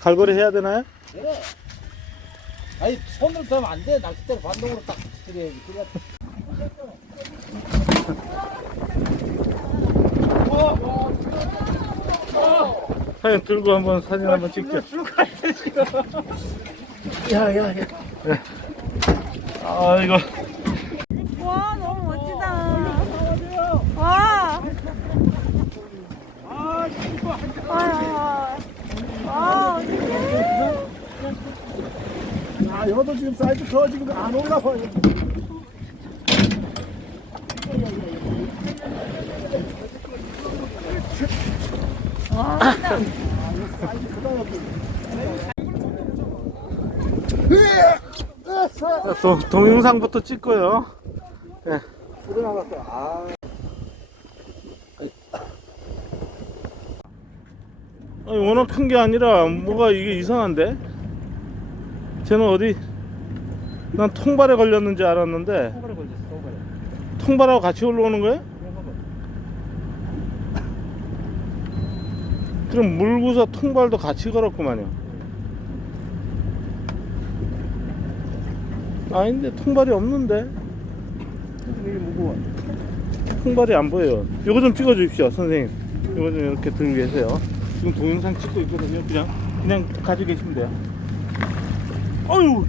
갈고리 해야 되나요? 그래. 아니, 손으로 하면 안 돼. 낚싯대로 반동으로 딱 들여야지. 그래야 사진 들고 한번 사진 한번 찍자. 야, 야, 야. 아 이거 와 너무 멋지다. 와. 와. 와 어떡해. 아, 여도 지금 사이즈 커 지금 안 올라와. 자, 도, 동영상부터 찍고요. 예. 들어나갔어. 아, 아니, 워낙 큰 게 아니라 뭐가 이게 이상한데? 쟤는 어디? 난 통발에 걸렸는지 알았는데 통발에 걸렸어. 통발에. 통발하고 같이 올라오는 거야? 그럼 물구서 통발도 같이 걸었구만요. 아닌데 통발이 없는데 이게 무거워. 통발이 안 보여요. 이거 좀 찍어 주십시오, 선생님. 이거 좀 이렇게 등 위해서요. 지금 동영상 찍고 있거든요. 그냥 그냥 가지고 계시면 돼요. 어유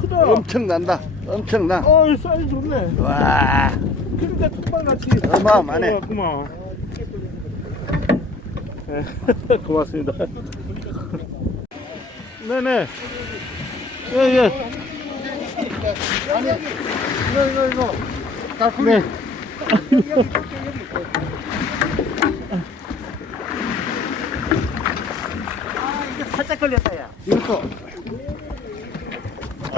크다. 엄청난다. 엄청나. 어이 사이즈 좋네. 와. 그러니까 통발 같이 어마어마하네. 고마워. 네, 고맙습니다. 네네. 예 예. 이거 이거 이거. 네. 이게 살짝 걸렸다, 야. 이것도.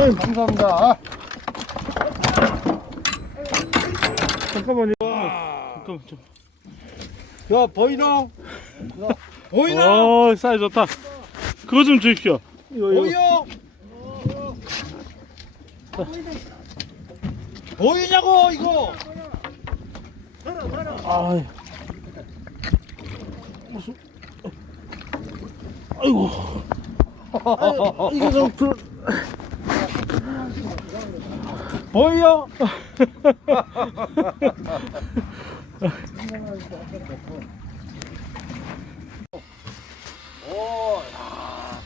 아유, 감사합니다. 잠깐만요. 잠깐만 좀. 야, 보이노? 보이나? 어 사이즈 좋다. 그거 좀 주십시오. 이거 이거. 보여? 보이냐고, 이거? 아. 무슨? 아이고. 아유, 이거 좀 들. 보여? 오, 야.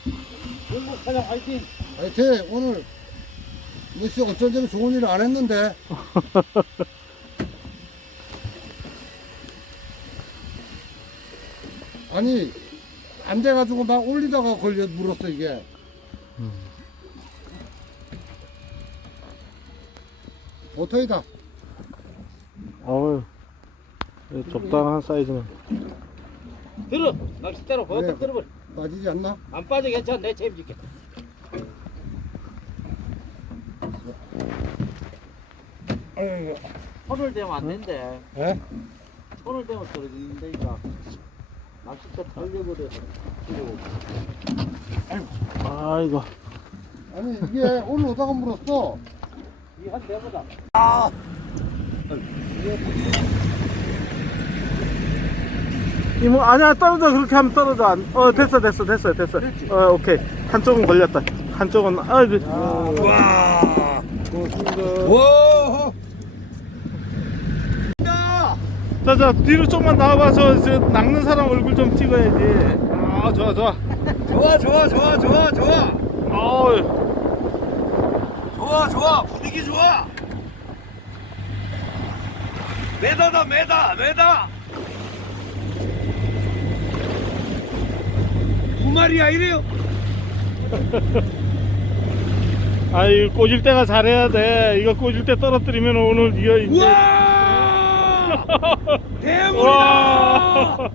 중국 사장 화이팅! 하여튼 오늘 무시 어쩐지 좋은 일을 안 했는데. 아니 안 돼가지고 막 올리다가 걸려 물었어 이게. 오토이다. 어우. 이거 적당한 사이즈는. 들어! 낚싯대로 버터 네. 들어버려. 빠지지 않나? 안 빠져 괜찮아. 내 책임질게. 아이고. 손을 대면 안 된대. 예? 손을 대면 떨어진다니까. 낚싯대 털려버려서. 아이고. 아니 이게 오늘 오다가 물었어. 이한 대보다. 이모 아니야 떨어져 그렇게 하면 떨어져 안. 어 됐어 됐어 됐어 됐어. 어 오케이 한쪽은 걸렸다. 한쪽은 아이고. 와! 자자 뒤로 좀만 나와봐서 저 낚는 사람 얼굴 좀 찍어야지. 아 좋아 좋아. 좋아, 좋아, 좋아, 좋아, 좋아. 어우. 좋아, 좋아. 분위기 좋아. 메다다, 메다, 메다. 두 마리야 이래요. 아이 꽂을 때가 잘해야 돼. 이거 꽂을 때 떨어뜨리면 오늘 이거 이제. 우와! 대물이다. 와.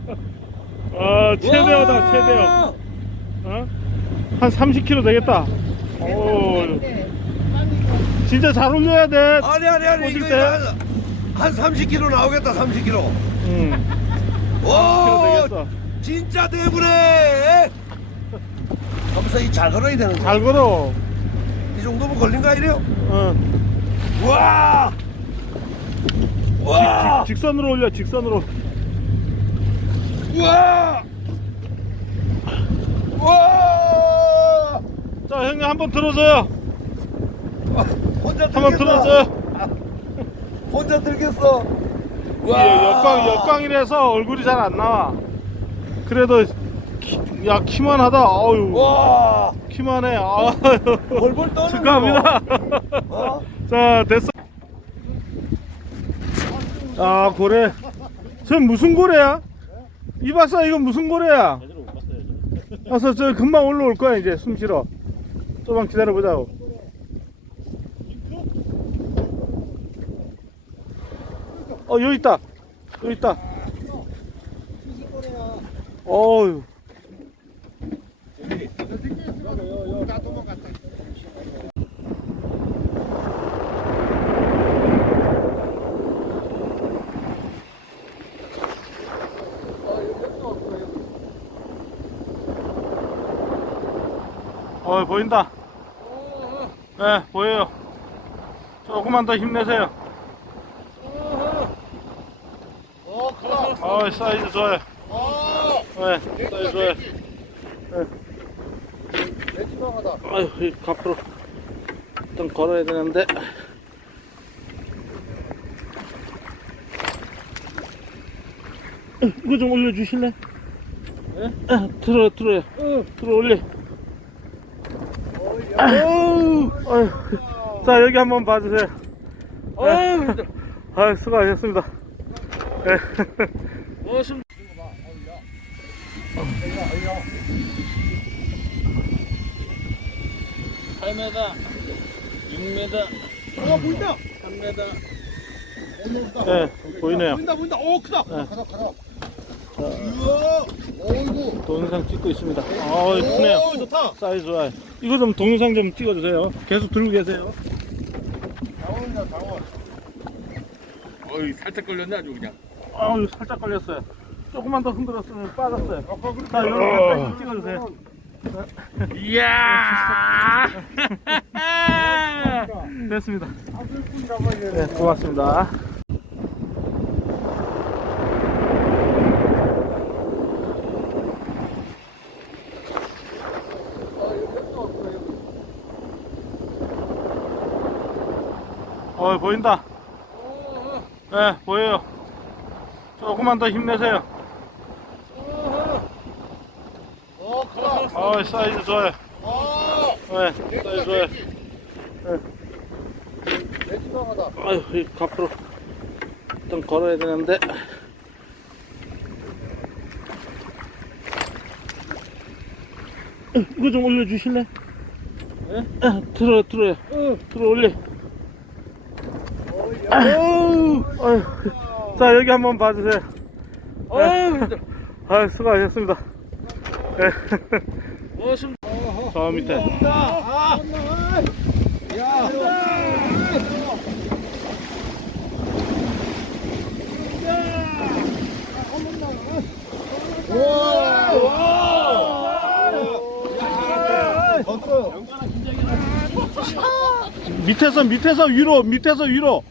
아 최대어다 최대어. 어? 한 30kg 되겠다. 오. 진짜 잘 올려야 돼. 아니 아니 아니 꽂을 이거 때? 한, 한 30kg 나오겠다 30kg 응. 오 되겠어. 진짜 대구네 하면서 이잘 걸어야 되는 거야 잘 걸어. 이 정도면 걸린 거 아니래요? 응. 와 와! 직, 직선으로 올려. 직선으로. 와! 와! 자 형님 한번 들어줘요. 혼자 한번 들겠어. 들어줘요. 혼자 들겠어. 이 역광 역광이라서 얼굴이 잘 안 나와. 그래도 키, 야 키만 하다. 아유 와! 키만 해. 아유 벌벌 떠는 축하합니다. 거. 어? 자 됐어. 아 고래. 저 무슨 고래야? 이 박사 이건 무슨 고래야? 와서 저 금방 올라올 거야 이제 숨 쉬러. 조금만 기다려 보자고. 어 여기 있다. 여기 있다. 어유. 어 보인다. 네 보여요. 조금만 더 힘내세요. 어 사이즈 좋아요. 네 사이즈 좋아요. 아유 이 앞으로 좀 걸어야 되는데. 어, 이거 좀 올려주실래? 네? 들어 들어요. 들어 올려. 아유, 아유. 자 여기 한번 봐주세요. 아유, 아유 수고하셨습니다. 네. 네, 보이네요. 보인다 보인다. 오 크다. 가다 가다. 동영상 찍고 있습니다. 아, 크네요. 오 좋다. 사이즈 좋아요. 이거 좀 동영상 좀 찍어주세요. 계속 들고 계세요. 장원이다 장원. 어이 살짝 걸렸네 아주 그냥. 아유, 살짝 걸렸어요. 조금만 더 흔들었으면 빠졌어요. 자, 이렇게 좀 찍어주세요. 이야. 됐습니다. 네, 고맙습니다. 어, 보인다. 네, 보여요. 조금만 더 힘내세요. 어, 사이즈 좋아요. 네, 사이즈 좋아요. 내지방하다. 아유, 이 앞으로 좀 걸어야 되는데. 어, 이거 좀 올려주실래? 네? 들어, 들어요. 들어 올려. 아유, 아유. 자, 여기 한번 봐주세요. 아유, 아유 수고하셨습니다. 네. 저 밑에. 밑에서 밑에서 위로 밑에서 위로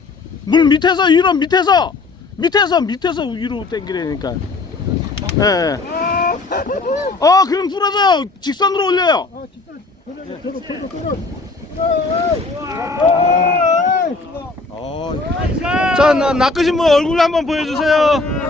물 밑에서 위로 밑에서 밑에서 밑에서 위로 당기라니까. 예. 예. 어 그럼 부러져요 직선으로 올려요. 자 나, 낚으신 분 얼굴 한번 보여주세요